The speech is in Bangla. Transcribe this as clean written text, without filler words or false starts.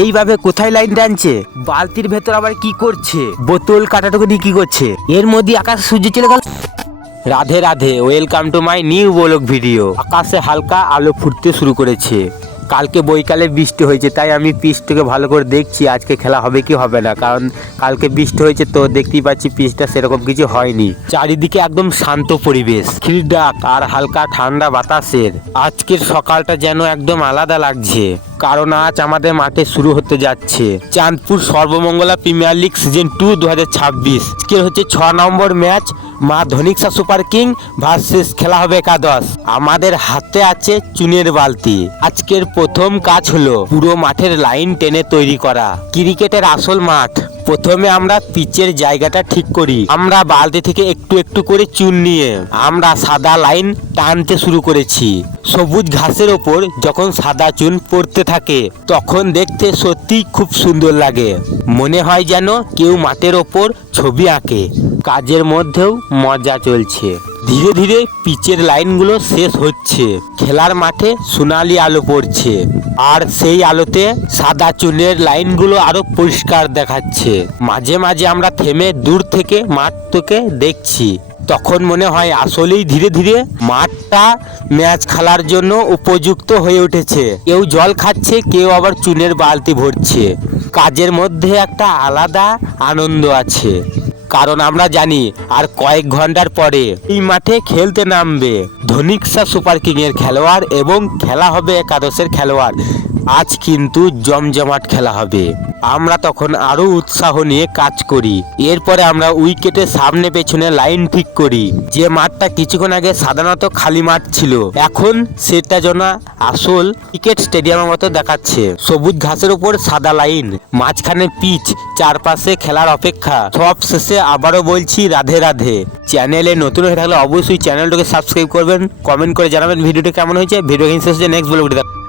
এইভাবে কোথায় লাইন টানছে? বালতির ভেতর আবার কি করছে? বোতল কাটাটুকু দিয়ে কি করছে? এর মধ্যে আকাশ সূর্য চলে গেল। Radhe Radhe, welcome to my new blog video. আকাশে হালকা আলো ফুটতে শুরু করেছে। কালকে বৈকালে বৃষ্টি হয়েছে, তাই আমি পিচটাকে ভালো করে দেখছি আজকে খেলা হবে কি হবে না, কারণ কালকে বৃষ্টি হয়েছে তো দেখতেই পাচ্ছি পিচটা সেরকম কিছু হয়নি। চারিদিকে একদম শান্ত পরিবেশ, খির ডাক আর হালকা ঠান্ডা বাতাসের। আজকের সকালটা যেন একদম আলাদা লাগছে, কারণ আজ আমাদের মাঠে শুরু হতে যাচ্ছে Chandpur Sarbamangala premier league season 2 2026। আজকের হচ্ছে 6 নম্বর ম্যাচ, মা ধনিকসা সুপার কিং ভার্সেস খেলা হবে একাদশ। আমাদের হাতে আছে চুনের বালতি। আজকের প্রথম কাজ হলো পুরো মাঠের লাইন টেনে তৈরি করা। ক্রিকেটের আসল মাঠ। প্রথমে আমরা পিচের জায়গাটা ঠিক করি। আমরা বালতি থেকে একটু একটু করে চুন নিয়ে আমরা সাদা লাইন টানতে শুরু করেছি। সবুজ ঘাসের ওপর যখন সাদা চুন পড়তে থাকে তখন দেখতে সত্যি খুব সুন্দর লাগে। মনে হয় যেন কেউ মাটির ওপর ছবি আঁকে। কাজের মধ্যেও মজা চলছে। ধীরে ধীরে পিচের লাইনগুলো শেষ হচ্ছে। খেলার মাঠে সোনালি আলো পড়ছে, আর সেই আলোতে সাদা চুনের লাইনগুলো আরো পরিষ্কার দেখাচ্ছে। মাঝে মাঝে আমরা থেমে দূর থেকে মাঠটাকে দেখছি। তখন মনে হয় আসলেই ধীরে ধীরে মাঠটা ম্যাচ খেলার জন্য উপযুক্ত হয়ে উঠেছে। কেউ জল খাচ্ছে, কেউ আবার চুনের বালতি ভরছে। কাজের মধ্যে একটা আলাদা আনন্দ আছে, কারণ আমরা জানি আর কয়েক ঘন্টার পরে এই মাঠে খেলতে নামবে ধনিকসা সুপার কিং এর খেলোয়াড় এবং খেলা হবে একাদশের খেলোয়াড়। আজ কিন্তু জমজমাট খেলা হবে। আমরা তখন আরো উৎসাহ নিয়ে কাজ করি। এরপরে আমরা উইকেটের সামনে পেছনে লাইন ঠিক করি। যে মাঠটা কিছুক্ষণ আগে সাধারণত খালি মাঠ ছিল, এখন সেটা যেন আসল ক্রিকেট স্টেডিয়ামের মতো দেখাচ্ছে। সবুজ ঘাসের উপর সাদা লাইন, মাঝখানে পিচ, চারপাশে খেলার অপেক্ষা। সব শেষে আবারও বলছি রাধে রাধে। চ্যানেলে নতুন হয়ে থাকলে অবশ্যই চ্যানেলটাকে সাবস্ক্রাইব করবেন, কমেন্ট করে জানাবেন ভিডিওটি কেমন হয়েছে। ভিডিও শেষে নেক্সট ব্লগ ভিডিও